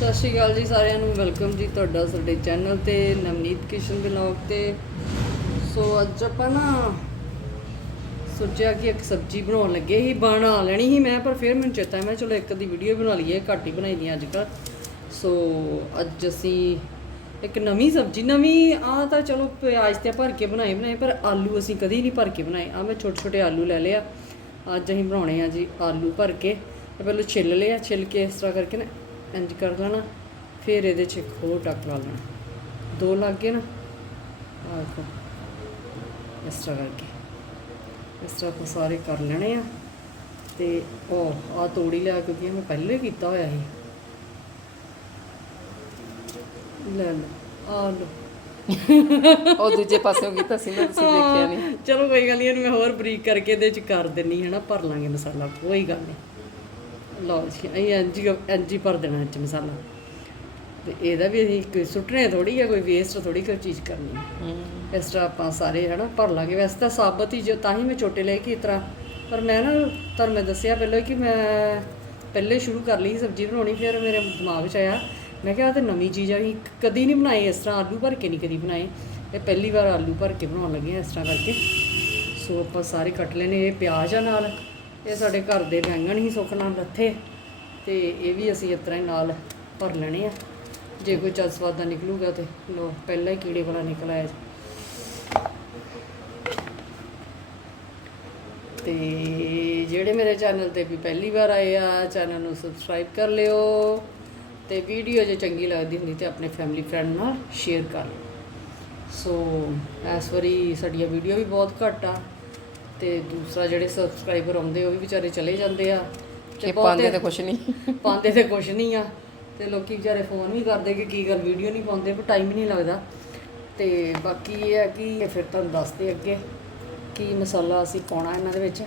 ਸਤਿ ਸ਼੍ਰੀ ਅਕਾਲ ਜੀ ਸਾਰਿਆਂ ਨੂੰ, ਵੈਲਕਮ ਜੀ ਤੁਹਾਡਾ ਸਾਡੇ ਚੈਨਲ ਤੇ ਨਵਨੀਤ ਕਿਸ਼ਨ ਬਲੌਗ ਤੇ। ਸੋ ਅੱਜ ਆਪਾਂ ਨਾ ਸੋਚਿਆ ਕਿ ਇੱਕ ਸਬਜ਼ੀ ਬਣਾਉਣ ਲੱਗੇ ਸੀ, ਬਣਾ ਲੈਣੀ ਸੀ ਮੈਂ, ਪਰ ਫਿਰ ਮੈਨੂੰ ਚੇਤਾ ਮੈਂ ਚਲੋ ਇੱਕ ਦੀ ਵੀਡੀਓ ਬਣਾ ਲਈਏ, ਘੱਟ ਹੀ ਬਣਾਈ ਦੀਆਂ ਅੱਜ ਕੱਲ੍ਹ ਸੋ ਅੱਜ ਅਸੀਂ ਇੱਕ ਨਵੀਂ ਸਬਜ਼ੀ, ਨਵੀਂ ਆ ਤਾਂ ਚਲੋ ਪਿਆਜ਼ ਤੇ ਭਰ ਕੇ ਬਣਾਏ ਬਣਾਏ, ਪਰ ਆਲੂ ਅਸੀਂ ਕਦੀ ਨਹੀਂ ਭਰ ਕੇ ਬਣਾਏ। ਆ ਮੈਂ ਛੋਟੇ ਛੋਟੇ ਆਲੂ ਲੈ ਲਿਆ ਅੱਜ ਅਸੀਂ ਬਣਾਉਣੇ ਆ ਜੀ ਆਲੂ ਭਰ ਕੇ। ਤੇ ਪਹਿਲਾਂ ਛਿੱਲ ਲਿਆ ਛਿੱਲ ਕੇ ਇਸ ਤਰ੍ਹਾਂ ਕਰਕੇ ਨਾ ਇੰਜ ਕਰ ਲੈਣਾ ਫਿਰ ਇਹਦੇ 'ਚ ਇੱਕ ਹੋਰ ਟੱਕ ਲਾ ਲੈਣਾ। ਦੋ ਲੱਗ ਗਏ ਨਾ ਆਹ ਦੇਖੋ ਇਸ ਤਰ੍ਹਾਂ ਕਰਕੇ। ਇਸ ਤਰ੍ਹਾਂ ਆਪਾਂ ਸਾਰੇ ਕਰ ਲੈਣੇ ਆ। ਤੇ ਉਹ ਆ ਤੋੜੀ ਲਿਆ ਕਿਉਂਕਿ ਮੈਂ ਪਹਿਲੇ ਕੀਤਾ ਹੋਇਆ ਸੀ। ਲੈ ਲਓ ਆ ਲਓ। ਉਹ ਦੂਜੇ ਪਾਸਿਓਂ ਕੀਤਾ ਸੀ ਨਾ ਤੁਸੀਂ ਦੇਖਿਆ ਨਹੀਂ। ਚਲੋ ਕੋਈ ਗੱਲ ਨਹੀਂ ਇਹਨੂੰ ਮੈਂ ਹੋਰ ਬਰੀਕ ਕਰਕੇ ਇਹਦੇ ਚ ਕਰ ਦਿੰਨੀ ਹੈ ਨਾ ਭਰ ਲਾਂਗੇ ਮਸਾਲਾ ਕੋਈ ਗੱਲ ਨਹੀਂ ਲਓ ਜੀ ਅਸੀਂ ਇੰਜੀ ਇੰਜੀ ਭਰ ਦੇਣਾ ਇਹ ਚ ਮਸਾਲਾ। ਤੇ ਇਹਦਾ ਵੀ ਅਸੀਂ ਕੋਈ ਸੁੱਟਣੇ ਥੋੜੀ ਆ ਕੋਈ ਵੇਸਟ ਥੋੜੀ ਕੋਈ ਚੀਜ਼ ਕਰਨੀ। ਇਸ ਤਰ੍ਹਾਂ ਆਪਾਂ ਸਾਰੇ ਹਨਾ ਭਰ ਲਾਂਗੇ। ਵੈਸੇ ਤਾਂ ਸਾਬਤ ਹੀ ਜੋ ਤਾਂ ਹੀ ਮੈਂ ਛੋਟੇ ਲਏ ਕਿ ਇਸ ਤਰ੍ਹਾਂ। ਪਰ ਮੈਂ ਨਾ ਤੁਹਾਨੂੰ ਮੈਂ ਦੱਸਿਆ ਪਹਿਲਾਂ ਕਿ ਮੈਂ ਪਹਿਲੇ ਸ਼ੁਰੂ ਕਰ ਲਈ ਸਬਜ਼ੀ ਬਣਾਉਣੀ ਫਿਰ ਮੇਰੇ ਦਿਮਾਗ 'ਚ ਆਇਆ। ਮੈਂ ਕਿਹਾ ਤੇ ਨਵੀਂ ਚੀਜ਼ ਆ ਅਸੀਂ ਕਦੀ ਨਹੀਂ ਬਣਾਈ ਇਸ ਤਰ੍ਹਾਂ ਆਲੂ ਭਰ ਕੇ ਨਹੀਂ ਕਦੀ ਬਣਾਏ। ਇਹ ਪਹਿਲੀ ਵਾਰ ਆਲੂ ਭਰ ਕੇ ਬਣਾਉਣ ਲੱਗੇ ਆ ਇਸ ਤਰ੍ਹਾਂ ਕਰਕੇ। ਸੋ ਆਪਾਂ ਸਾਰੇ ਕੱਟ ਲੈਣੇ ਇਹ ਪਿਆਜ਼ ਆ ਨਾਲ। ਇਹ ਸਾਡੇ ਘਰ ਦੇ ਬੈਂਗਣ ਹੀ ਸੁੱਖ ਨਾਲ ਲੱਥੇ। ਤੇ ਇਹ ਵੀ ਅਸੀਂ ਇਸ ਤਰ੍ਹਾਂ ਹੀ ਨਾਲ ਭਰ ਲੈਣੇ ਆ। ਜੇ ਕੋਈ ਚੱਲ ਸਵਾਦ ਦਾ ਨਿਕਲੂਗਾ ਤੇ ਲੋ ਪਹਿਲਾਂ ਹੀ ਕੀੜੇ ਵਾਲਾ ਨਿਕਲ ਆਇਆ ਤੇ ਜਿਹੜੇ ਮੇਰੇ ਚੈਨਲ ਤੇ ਵੀ ਪਹਿਲੀ ਵਾਰ ਆਏ ਆ, ਚੈਨਲ ਨੂੰ ਸਬਸਕ੍ਰਾਈਬ ਕਰ ਲਿਓ। ਤੇ ਵੀਡੀਓ ਜੇ ਚੰਗੀ ਲੱਗਦੀ ਹੁੰਦੀ ਤੇ ਆਪਣੇ ਫੈਮਿਲੀ ਫਰੈਂਡ ਨਾਲ ਸ਼ੇਅਰ ਕਰ ਲਓ। ਸੋ ਇਸ ਵਾਰੀ ਸਾਡੀਆਂ ਵੀਡੀਓ ਵੀ ਬਹੁਤ ਘੱਟ ਆ। ਤੇ ਦੂਸਰਾ ਜਿਹੜੇ ਸਬਸਕ੍ਰਾਈਬਰ ਆਉਂਦੇ ਉਹ ਵੀ ਵਿਚਾਰੇ ਚਲੇ ਜਾਂਦੇ ਆ। ਕਿ ਪਾਉਂਦੇ ਤਾਂ ਕੁਛ ਨਹੀਂ। ਪਾਉਂਦੇ ਤੇ ਕੁਛ ਨਹੀਂ ਆ। ਤੇ ਲੋਕੀ ਵਿਚਾਰੇ ਫੋਨ ਵੀ ਕਰਦੇ ਕਿ ਕੀ ਗੱਲ ਵੀਡੀਓ ਨਹੀਂ ਪਾਉਂਦੇ ਪਰ ਟਾਈਮ ਹੀ ਨਹੀਂ ਲੱਗਦਾ। ਤੇ ਬਾਕੀ ਇਹ ਹੈ ਕਿ ਫਿਰ ਤੁਹਾਨੂੰ ਦੱਸਦੇ ਅੱਗੇ ਕੀ ਮਸਾਲਾ ਅਸੀਂ ਪਾਉਣਾ ਇਹਨਾਂ ਦੇ ਵਿੱਚ।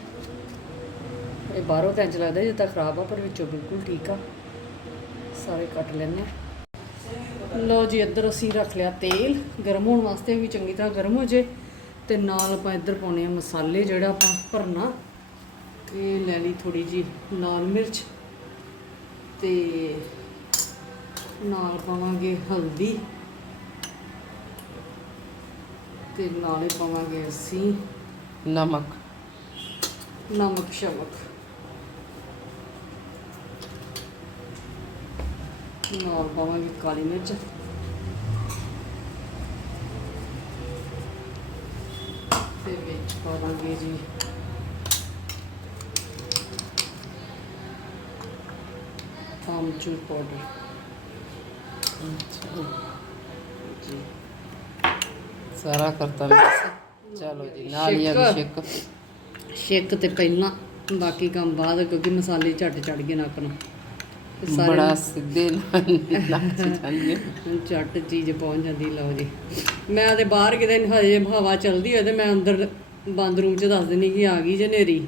ਇਹ ਬਾਹਰੋਂ ਤਾਂ ਇੰਝ ਲੱਗਦਾ ਜਿੱਦਾਂ ਖਰਾਬ ਆ ਪਰ ਵਿੱਚੋਂ ਬਿਲਕੁਲ ਠੀਕ ਆ। ਸਾਰੇ ਕੱਟ ਲੈਣੇ ਲਓ ਜੀ ਇੱਧਰ ਅਸੀਂ ਰੱਖ ਲਿਆ ਤੇਲ। ਗਰਮ ਹੋਣ ਵਾਸਤੇ ਵੀ ਚੰਗੀ ਤਰ੍ਹਾਂ ਗਰਮ ਹੋ ਜੇ। ਤੇ ਨਾਲ ਆਪਾਂ ਇੱਧਰ ਪਾਉਣੇ ਆ ਮਸਾਲੇ ਜਿਹੜਾ ਆਪਾਂ ਭਰਨਾ। ਇਹ ਲੈ ਲਈ ਥੋੜੀ ਜੀ ਲਾਲ ਮਿਰਚ ਤੇ ਨਾਲ ਪਾਵਾਂਗੇ ਹਲਦੀ ਤੇ ਨਾਲੇ ਪਾਵਾਂਗੇ ਅਸੀਂ ਨਮਕ। ਨਮਕ ਸ਼ਮਕ। ਨਾਲ ਪਾਵਾਂਗੇ ਕਾਲੀ ਮਿਰਚ ਤੇ ਵਿੱਚ ਪਾਵਾਂਗੇ ਜੀ। ਆਮਚੂਰ ਪਾਊਡਰ। ਜੀ। ਸਾਰਾ ਕਰਤਾ ਮਿਕਸ ਚਲੋ ਜੀ ਨਾਲ ਹੀ ਆ ਸ਼ਿਕ। ਤੇ ਪਹਿਲਾਂ ਬਾਕੀ ਕੰਮ ਬਾਅਦ ਕਿਉਂਕਿ ਮਸਾਲੇ ਝੱਟ ਚੜ ਗਏ ਨੱਕ ਨੂੰ। ਬੜਾ ਸਿੱਧੇ ਨਾਲ ਲੱਗ ਜਾਂਦੇ ਝੱਟ ਚੀਜ਼ ਪਹੁੰਚ ਜਾਂਦੀ ਲਓ ਜੀ। ਮੈਂ ਤੇ ਬਾਹਰ ਕਿਤੇ ਹਜੇ ਹਵਾ ਚੱਲਦੀ ਹੋਏ ਤੇ ਮੈਂ ਅੰਦਰ ਬੰਦ ਰੂਮ 'ਚ ਦੱਸ ਦਿੰਨੀ ਕਿ ਆ ਗਈ ਜੇ ਨੇਰੀ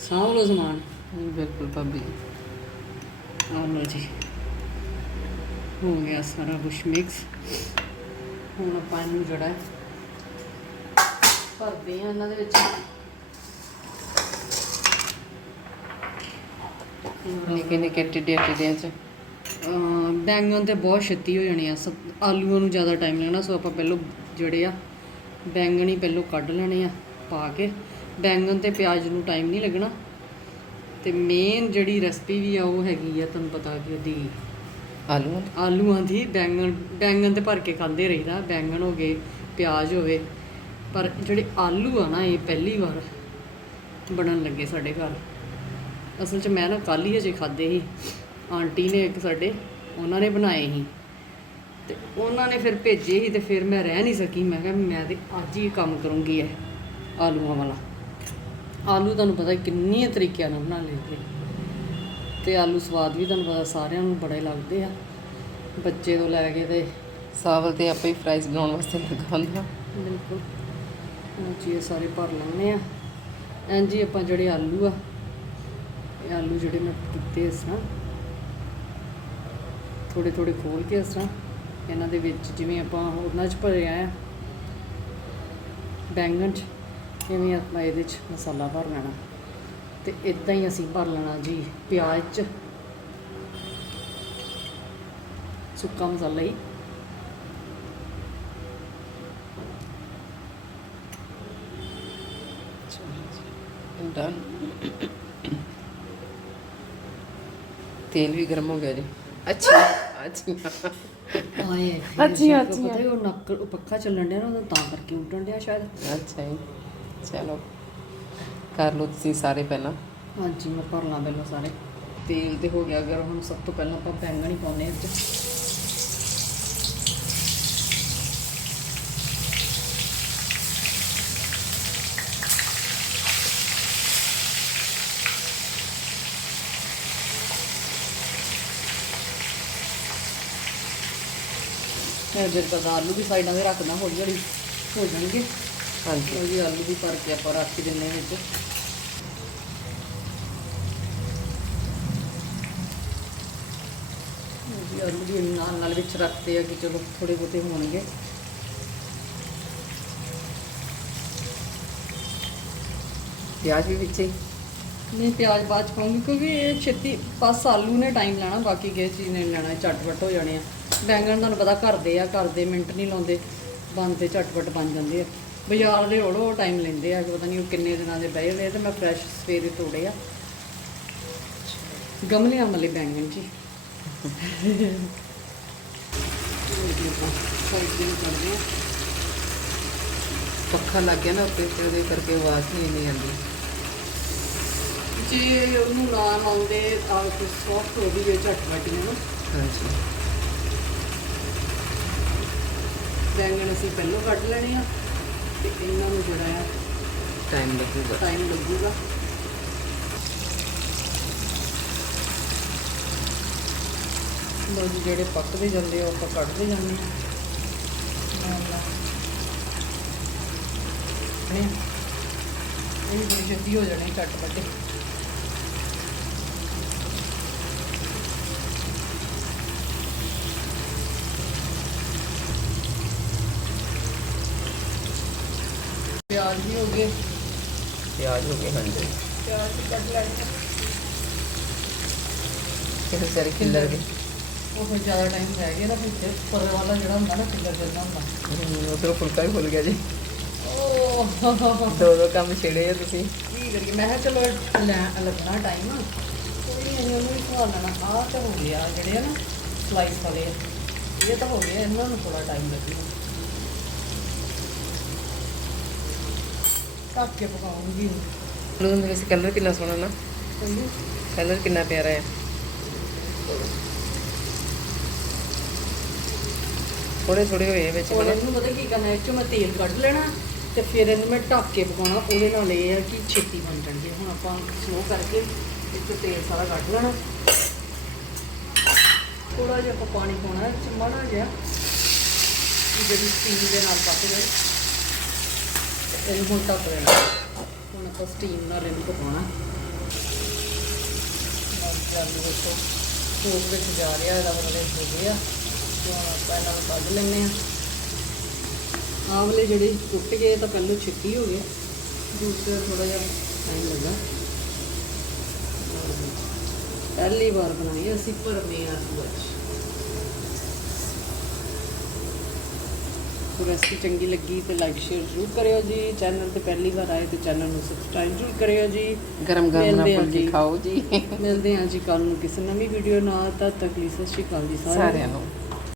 ਸਾਂਭ ਲਓ ਸਮਾਨ। ਬਿਲਕੁਲ ਭਾਬੀ। ਆ ਲਓ ਜੀ। ਹੋ ਗਿਆ ਸਾਰਾ ਕੁਝ ਮਿਕਸ ਹੁਣ ਆਪਾਂ ਇਹਨੂੰ ਜਿਹੜਾ ਭਰਦੇ ਆ ਇਹਨਾਂ ਦੇ ਵਿੱਚ। ਨਿੱਕੇ ਨਿੱਕੇ ਟਿੱਡੇ ਟਿੱਡਿਆਂ ਚ। ਬੈਂਗਣ ਤੇ ਬਹੁਤ ਛੇਤੀ ਹੋ ਜਾਣੇ ਆ। ਆਲੂਆਂ ਨੂੰ ਜ਼ਿਆਦਾ ਟਾਈਮ ਲੱਗਣਾ ਸੋ ਆਪਾਂ ਪਹਿਲਾਂ ਜਿਹੜੇ ਆ ਬੈਂਗਣ ਹੀ ਪਹਿਲਾਂ ਕੱਢ ਲੈਣੇ ਆ ਪਾ ਕੇ। ਬੈਂਗਣ ਤੇ ਪਿਆਜ਼ ਨੂੰ ਟਾਈਮ ਨਹੀਂ ਲੱਗਣਾ। ਤੇ ਮੇਨ ਜਿਹੜੀ ਰੈਸਪੀ ਵੀ ਆ ਉਹ ਹੈਗੀ ਆ ਤੁਹਾਨੂੰ ਪਤਾ ਕਿ ਉਹਦੀ ਆਲੂ ਆਲੂਆਂ ਦੀ। ਬੈਂਗਣ ਬੈਂਗਣ ਤੇ ਭਰ ਕੇ ਖਾਂਦੇ ਰਹੀਦਾ। ਬੈਂਗਣ ਹੋ ਗਏ ਪਿਆਜ਼ ਹੋਵੇ। ਪਰ ਜਿਹੜੇ ਆਲੂ ਆ ਨਾ ਇਹ ਪਹਿਲੀ ਵਾਰ ਬਣਨ ਲੱਗੇ ਸਾਡੇ ਘਰ। ਅਸਲ 'ਚ ਮੈਂ ਨਾ ਕੱਲ ਹੀ ਹਜੇ ਖਾਦੇ ਸੀ। ਆਂਟੀ ਨੇ ਇੱਕ ਸਾਡੇ ਉਹਨਾਂ ਨੇ ਬਣਾਏ ਸੀ। ਤੇ ਉਹਨਾਂ ਨੇ ਫਿਰ ਭੇਜੇ ਸੀ ਤੇ ਫਿਰ ਮੈਂ ਰਹਿ ਨਹੀਂ ਸਕੀ। ਮੈਂ ਕਿਹਾ ਮੈਂ ਤੇ ਅੱਜ ਹੀ ਕੰਮ ਕਰੂੰਗੀ ਇਹ ਆਲੂਆਂ ਵਾਲਾ। ਆਲੂ ਤੁਹਾਨੂੰ ਪਤਾ ਕਿੰਨੀ ਤਰੀਕਿਆਂ ਨਾਲ ਬਣਾ ਲੈਂਦੇ ਤੇ ਆਲੂ ਸਵਾਦ ਵੀ ਤੁਹਾਨੂੰ ਪਤਾ ਸਾਰਿਆਂ ਨੂੰ ਬੜੇ ਲੱਗਦੇ ਆ। ਬੱਚੇ ਤੋਂ ਲੈ ਕੇ ਤੇ ਸਾਵਲ ਤੇ ਆਪੇ ਹੀ ਫਰਾਈਜ਼ ਬਣਾਉਣ ਵਾਸਤੇ ਲੱਗਾ ਹੁੰਦਾ ਬਿਲਕੁਲ। ਹੁਣ ਜੀ ਇਹ ਸਾਰੇ ਭਰ ਲੈਣੇ ਆ। ਇੰਜ ਹੀ ਆਪਾਂ ਜਿਹੜੇ ਆਲੂ ਆ ਇਹ ਆਲੂ ਜਿਹੜੇ ਮੈਂ ਕੀਤੇ ਇਸ ਤਰ੍ਹਾਂ ਥੋੜੇ ਥੋੜੇ ਖੋਲ ਕੇ ਇਸ ਤਰ੍ਹਾਂ ਇਹਨਾਂ ਦੇ ਵਿੱਚ ਜਿਵੇਂ ਆਪਾਂ ਉਹਨਾਂ 'ਚ ਭਰਿਆ ਆ ਬੈਂਗਣ 'ਚ ਇਵੇਂ ਆਪਾਂ ਇਹਦੇ 'ਚ ਮਸਾਲਾ ਭਰ ਲੈਣਾ। ਤੇ ਇਦਾਂ ਹੀ ਅਸੀਂ ਭਰ ਲੈਣਾ ਜੀ ਪਿਆਜ਼ 'ਚ। ਸੁੱਕਾ ਮਸਾਲਾ ਹੀ। ਡਨ ਤੇਲ ਵੀ ਗਰਮ ਹੋ ਗਿਆ ਜੀ। ਅੱਛਾ। ਅੱਛਾ ਆਏ ਅੱਛੀ, ਅੱਛੀ। ਪਤਾ ਹੀ ਉਹ ਨੱਕ ਉਹ ਪੱਖਾ ਚੱਲਣ ਡਿਆ ਨਾ ਉਹਦਾ ਤਾਂ ਕਰਕੇ ਉੱਡਣ ਡਿਆ ਸ਼ਾਇਦ। ਅੱਛਾ ਜੀ। ਚਲੋ ਕਰ ਲਓ ਤੁਸੀਂ ਸਾਰੇ ਪਹਿਲਾਂ। ਹਾਂਜੀ ਮੈਂ ਭਰ ਲਾਂ ਪਹਿਲਾਂ ਸਾਰੇ। ਤੇਲ ਤੇ ਹੋ ਗਿਆ ਗਰਮ ਹੁਣ ਸਭ ਤੋਂ ਪਹਿਲਾਂ ਆਪਾਂ ਬੈਂਗਣ ਹੀ ਪਾਉਨੇ ਇਹ 'ਚ। ਫਿਰ ਤਾਂ ਆਲੂ ਵੀ ਸਾਈਡਾਂ ਤੇ ਰੱਖਦਾ ਹੌਲੀ ਹੌਲੀ ਹੋ ਜਾਣਗੇ। ਹਾਂਜੀ। ਉਹ ਜੀ ਆਲੂ ਵੀ ਭਰ ਕੇ ਆਪਾਂ ਰੱਖ ਦਿੰਨੇ ਵਿੱਚ। ਜੀ ਆਲੂ ਵੀ ਨਾਲ ਨਾਲ ਵਿੱਚ ਰੱਖਦੇ ਆ ਕਿ ਚਲੋ ਥੋੜੇ ਬਹੁਤੇ ਹੋਣਗੇ। ਪਿਆਜ਼ ਵੀ ਵਿੱਚ ਹੀ? ਨਹੀਂ ਪਿਆਜ਼ ਬਾਅਦ ਚ ਪਾਉਂਗੀ ਕਿਉਂਕਿ ਇਹ ਛੇਤੀ ਬਸ ਆਲੂ ਨੇ ਟਾਈਮ ਲੈਣਾ ਬਾਕੀ ਕਿਸੇ ਚੀਜ਼ ਨੇ ਨੀ ਲੈਣਾ ਝਟਪਟ ਹੋ ਜਾਣੇ ਆ। ਬੈਂਗਣ ਤੁਹਾਨੂੰ ਪਤਾ ਘਰਦੇ ਆ ਘਰਦੇ ਮਿੰਟ ਨਹੀਂ ਲਾਉਂਦੇ ਬਣਦੇ ਝਟਪਟ ਬਣ ਜਾਂਦੇ ਆ। ਬਾਜ਼ਾਰ ਦੇ ਰੋੜੋ ਟਾਈਮ ਲੈਂਦੇ ਆ ਕਿ ਪਤਾ ਨਹੀਂ ਉਹ ਕਿੰਨੇ ਦਿਨਾਂ ਦੇ ਬਹਿ ਜਾਂਦੇ ਤੇ ਮੈਂ ਫਰੈਸ਼ ਸਵੇਰੇ ਤੋੜੇ ਆ। ਗਮਲਿਆਂ ਵਾਲੇ ਬੈਂਗਣ ਜੀ। ਕਰਦੇ ਪੱਖਾ ਲੱਗ ਗਿਆ ਨਾ ਉੱਤੇ ਤੇ ਉਹਦੇ ਕਰਕੇ ਆਵਾਜ਼ ਨਹੀਂ ਇੰਨੀ ਆਉਂਦੀ। ਜੇ ਉਹਨੂੰ ਨਾ ਲਾਉਂਦੇ ਆ ਕਿ ਸੌਫਟ ਹੋ ਜੇ ਝਟਪਟ ਹੀ ਨਾ। ਹਾਂਜੀ। ਬੈਂਗਣ ਅਸੀਂ ਪਹਿਲਾਂ ਕੱਢ ਲੈਣੇ ਆ ਤੇ ਇਹਨਾਂ ਨੂੰ ਜਿਹੜਾ ਆ ਟਾਈਮ ਲੱਗੂਗਾ। ਟਾਈਮ ਲੱਗੂਗਾ। ਲੋ ਜੀ ਜਿਹੜੇ ਪੱਕਦੇ ਜਾਂਦੇ ਆ ਉਹ ਆਪਾਂ ਕੱਢਦੇ ਜਾਂਦੇ ਆ। ਇਹ ਵੀ ਜਲਦੀ ਹੋ ਜਾਣੇ ਝਟਪਟ। ਪਿਆਜ਼ ਵੀ ਹੋ ਗਏ। ਪਿਆਜ਼ ਹੋ ਗਏ ਹਾਂਜੀ ਪਿਆਜ਼ ਵੀ ਕੱਢ ਲੈਣੇ ਆ। ਕਿਸੇ ਸਾਰੇ ਕਿੱਲਰ ਦੇ? ਉਹ ਫਿਰ ਜ਼ਿਆਦਾ ਟਾਈਮ ਰਹਿ ਗਿਆ ਨਾ ਫਿਰ ਉੱਪਰ ਵਾਲਾ ਜਿਹੜਾ ਹੁੰਦਾ ਨਾ ਫਿਲਰ ਜਾਂਦਾ ਹੁੰਦਾ ਉਧਰੋਂ ਫੁਲਕਾ ਵੀ ਫੁੱਲ ਗਿਆ ਜੀ। ਉਹ ਦੋ ਦੋ ਕੰਮ ਛੇੜੇ ਆ ਤੁਸੀਂ। ਕੀ ਕਰੀਏ? ਮੈਂ ਕਿਹਾ ਚਲੋ ਲੈ ਲੱਗਣਾ ਟਾਈਮ ਕੋਈ ਨਹੀਂ ਉਹਨੂੰ ਵੀ ਖਵਾ ਲੈਣਾ। ਆਹ ਤਾਂ ਹੋ ਗਿਆ ਜਿਹੜੇ ਆ ਨਾ ਸਲਾਈਸ ਵਾਲੇ। ਇਹ ਤਾਂ ਹੋ ਗਿਆ ਇਹਨਾਂ ਨੂੰ ਥੋੜਾ ਟਾਈਮ ਲੱਗੇਗਾ ਕੱਟ ਕੇ ਪਕਾਉਂਗੀ ਲੂਣ ਦੇ ਵਿੱਚ ਕਲਰ ਕਿੰਨਾ ਸੋਹਣਾ ਨਾ। ਕਲਰ ਕਿੰਨਾ ਪਿਆਰਾ ਹੈ। ਥੋੜੇ ਥੋੜੇ ਹੋਏ ਵਿੱਚ ਹਨਾ। ਇਹਨੂੰ ਪਤਾ ਕੀ ਕਰਨਾ ਇਹ ਚੋਂ ਮੈਂ ਤੇਲ ਕੱਢ ਲੈਣਾ ਤੇ ਫਿਰ ਇਹਨੂੰ ਮੈਂ ਢੱਕ ਕੇ ਪਕਾਉਣਾ ਉਹਦੇ ਨਾਲ ਇਹ ਹੈ ਕਿ ਛੇਤੀ ਬਣ ਜਾਣਗੇ। ਹੁਣ ਆਪਾਂ ਸਲੋ ਕਰਕੇ ਇਹ 'ਚੋਂ ਤੇਲ ਸਾਰਾ ਕੱਢ ਲੈਣਾ। ਥੋੜਾ ਜਿਹਾ ਆਪਾਂ ਪਾਣੀ ਪਾਉਣਾ ਇਹ 'ਚ ਮਾੜਾ ਜਿਹਾ ਜਿਹੜੀ ਸਟੀਮ ਦੇ ਨਾਲ ਪੱਕ ਜਾਏ ਤੇ ਇਹਨੂੰ ਹੁਣ ਢੱਕ ਦੇਣਾ ਹੁਣ ਆਪਾਂ ਸਟੀਮ ਨਾਲ ਇਹਨੂੰ ਪਕਾਉਣਾ। ਆਲੂ ਦੇਖੋ ਸੂਪ ਵਿੱਚ ਜਾ ਰਿਹਾ, ਇਹਦਾ ਮਤਲਬ ਹੋ ਗਿਆ। ਤੇ ਹੁਣ ਆਪਾਂ ਇਹਨਾਂ ਨੂੰ ਕੱਢ ਲੈਂਦੇ ਆ ਆਵਲੇ ਜਿਹੜੇ ਟੁੱਟ ਗਏ ਤਾਂ ਪਹਿਲਾਂ ਛਿੱਟੀ ਹੋ ਗਏ। ਦੂਸਰੇ ਥੋੜਾ ਜਿਹਾ ਟਾਈਮ ਲੱਗਾ। ਪਹਿਲੀ ਵਾਰ ਬਣਾਈ ਅਸੀਂ ਭਰਮੇ ਆਲੂ ਅੱਜ। ਰੈਸਪੀ ਚੰਗੀ ਲੱਗੀ ਤੇ ਲਾਈਕ ਸ਼ੇਅਰ ਜ਼ਰੂਰ ਕਰਿਓ ਜੀ। ਚੈਨਲ ਤੇ ਪਹਿਲੀ ਵਾਰ ਆਏ ਤੇ ਚੈਨਲ ਨੂੰ ਸਬਸਕ੍ਰਾਈਬ ਜ਼ਰੂਰ ਕਰਿਓ ਜੀ। ਗਰਮ ਗਰਮ ਨਾਲ ਮਿਲਦੇ ਹਾਂ ਫੁਲਕੇ ਜੀ। ਖਾਓ ਜੀ। ਮਿਲਦੇ ਹਾਂ ਜੀ ਕੱਲ ਨੂੰ ਕਿਸੇ ਨਵੀਂ ਵੀਡੀਓ ਨਾਲ। ਤਦ ਤੱਕ ਲਈ ਸਤਿ ਸ਼੍ਰੀ ਅਕਾਲ ਜੀ ਸਾਰਿਆਂ ਨੂੰ। ਸਾਰਿਆਂ ਨੂੰ।